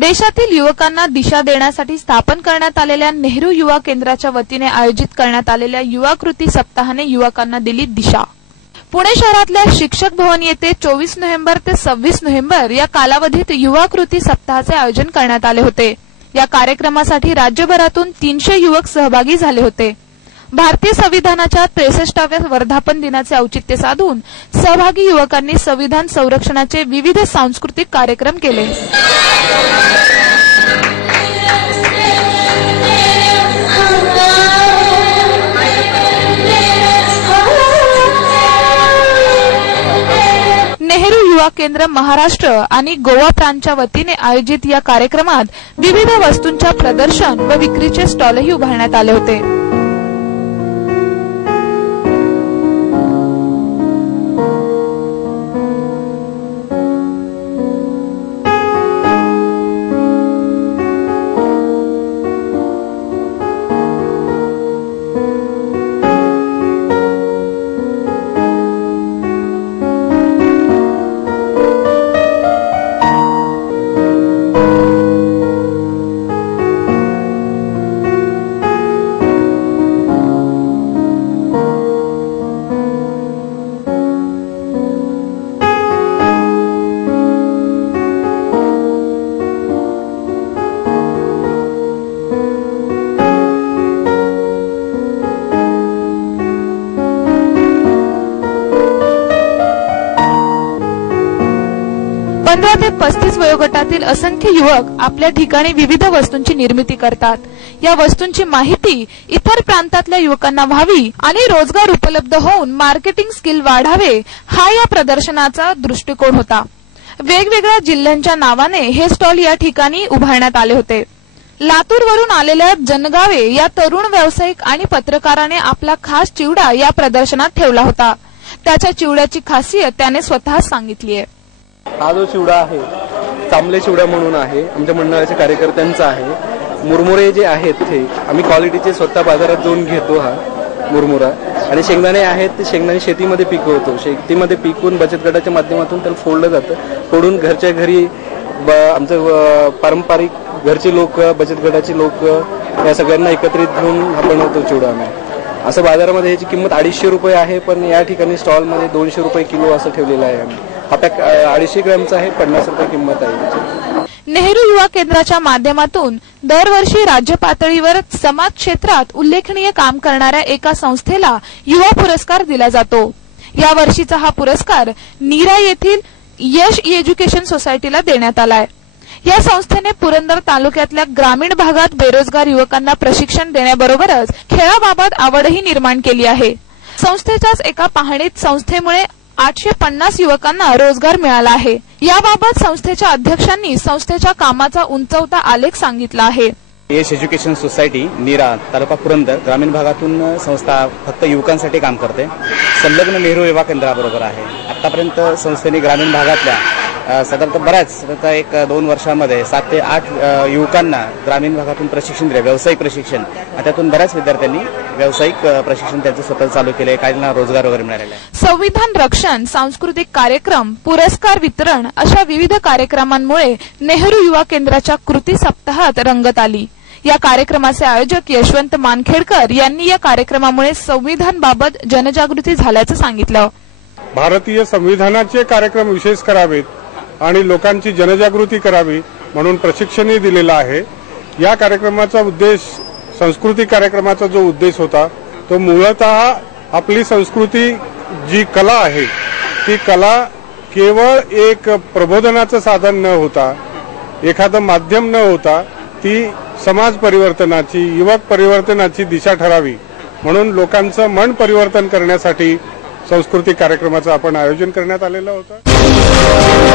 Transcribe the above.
देशातील युवकांना दिशा देण्यासाठी स्थापन करण्यात आलेल्या नेहरू युवा केंद्राच्या वतीने आयोजित करण्यात आलेल्या युवा कृती सप्ताहाने युवकांना दिली दिशा. पुणे शहरातल्या शिक्षक भवन येथे चोवीस नोव्हेंबर ते सव्वीस नोव्हेंबर या कालावधीत युवा कृती सप्ताहाचे आयोजन करण्यात आले होते. या कार्यक्रमासाठी राज्यभरातून तीनशे युवक सहभागी झाले होते. भारतीय संविधानाच्या त्रेसष्टाव्या वर्धापन दिनाचे औचित्य साधून सहभागी युवकांनी संविधान संरक्षणाचे विविध सांस्कृतिक कार्यक्रम केले. नेहरू युवा केंद्र महाराष्ट्र आणि गोवा प्रांतच्या वतीने आयोजित या कार्यक्रमात विविध वस्तूंच्या प्रदर्शन व विक्रीचे स्टॉलही उभारण्यात आले होते. पंधरा ते पस्तीस वयोगटातील असंख्य युवक आपल्या ठिकाणी विविध वस्तूंची निर्मिती करतात. या वस्तूंची माहिती इतर प्रांतातल्या युवकांना व्हावी आणि रोजगार उपलब्ध होऊन मार्केटिंग स्किल वाढावे हा या प्रदर्शनाचा दृष्टिकोन होता. वेगवेगळ्या जिल्ह्यांच्या नावाने हे स्टॉल या ठिकाणी उभारण्यात आले होते. लातूरवरून आलेल्या जनगावे या तरुण व्यावसायिक आणि पत्रकाराने आपला खास चिवडा या प्रदर्शनात ठेवला होता. त्याच्या चिवड्याची खासियत त्याने स्वतः सांगितली आहे हा जो चिवडा आहे चांबले चिवडा म्हणून आहे आमच्या मंडळाच्या कार्यकर्त्यांचा आहे. मुरमुरे जे आहेत ते आम्ही क्वालिटीचे स्वतः बाजारात जाऊन घेतो हा मुरमुरा. आणि शेंगदाणे आहेत ते शेंगदाणे शेतीमध्ये पिकवतो. शेतीमध्ये पिकवून बचत गटाच्या माध्यमातून त्याला फोडलं जातं. फोडून घरच्या घरी ब आमचं पारंपरिक घरचे लोक बचत गटाचे लोक या सगळ्यांना एकत्रित घेऊन हा बनवतो चिवडा आम्ही. असं बाजारामध्ये याची किंमत अडीचशे रुपये आहे पण या ठिकाणी स्टॉलमध्ये दोनशे रुपये किलो असं ठेवलेलं आहे आम्ही. हा पॅक अडीचशे ग्रॅमचा आहे पन्नास रुपये किंमत आहे नेहरू युवा केंद्राच्या माध्यमातून दरवर्षी राज्य पातळीवर समाज क्षेत्रात उल्लेखनीय काम करणाऱ्या एका संस्थेला युवा पुरस्कार दिला जातो. या वर्षीचा हा पुरस्कार नीरा येथील यश एज्युकेशन सोसायटीला देण्यात आलाय. या संस्थेने पुरंदर तालुक्यातल्या ग्रामीण भागात बेरोजगार युवकांना प्रशिक्षण देण्याबरोबरच खेळाबाबत आवडही निर्माण केली आहे. संस्थेच्याच एका पाहणीत संस्थेमुळे आठशे पन्नास युवकांना रोजगार मिळाला आहे. याबाबत संस्थेच्या अध्यक्षांनी संस्थेच्या कामाचा उंचवता आलेख सांगितला आहे. यश एज्युकेशन सोसायटी नीरा तालुका पुरंदर ग्रामीण भागातून संस्था फक्त युवकांसाठी काम करते. संलग्न नेहरू युवा केंद्राबरोबर आहे. आतापर्यंत संस्थेने ग्रामीण भागातल्या साधारणतः बऱ्याच आता एक दोन वर्षामध्ये सात ते आठ युवकांना ग्रामीण भागातून प्रशिक्षण दिले व्यावसायिक प्रशिक्षण. त्यातून बऱ्याच विद्यार्थ्यांनी व्यावसायिक प्रशिक्षण त्यांचं स्वतः चालू केले काहींना रोजगार वगैरे मिळालेला आहे. संविधान रक्षण सांस्कृतिक कार्यक्रम पुरस्कार वितरण अशा विविध कार्यक्रमांमुळे नेहरू युवा केंद्राच्या कृती सप्ताहात रंगत आली. या कार्यक्रमाचे आयोजक यशवंत मानखेडकर यांनी या कार्यक्रमामुळे संविधानबाबत जनजागृती झाल्याचं सांगितलं. भारतीय संविधानाचे कार्यक्रम विशेष करावेत. आणि लोकांची जनजागृती करावी म्हणून प्रशिक्षणही दिलेलं आहे. या कार्यक्रमाचा उद्देश सांस्कृतिक कार्यक्रमाचा जो उद्देश होता तो मूळतः आपली संस्कृती जी कला आहे ती कला केवळ एक प्रबोधनाचं साधन न होता एखादं माध्यम न होता ती समाज परिवर्तनाची युवक परिवर्तनाची दिशा ठरावी. म्हणून लोकांचं मन परिवर्तन करण्यासाठी सांस्कृतिक कार्यक्रमाचं आपण आयोजन करण्यात आलेलं होतं.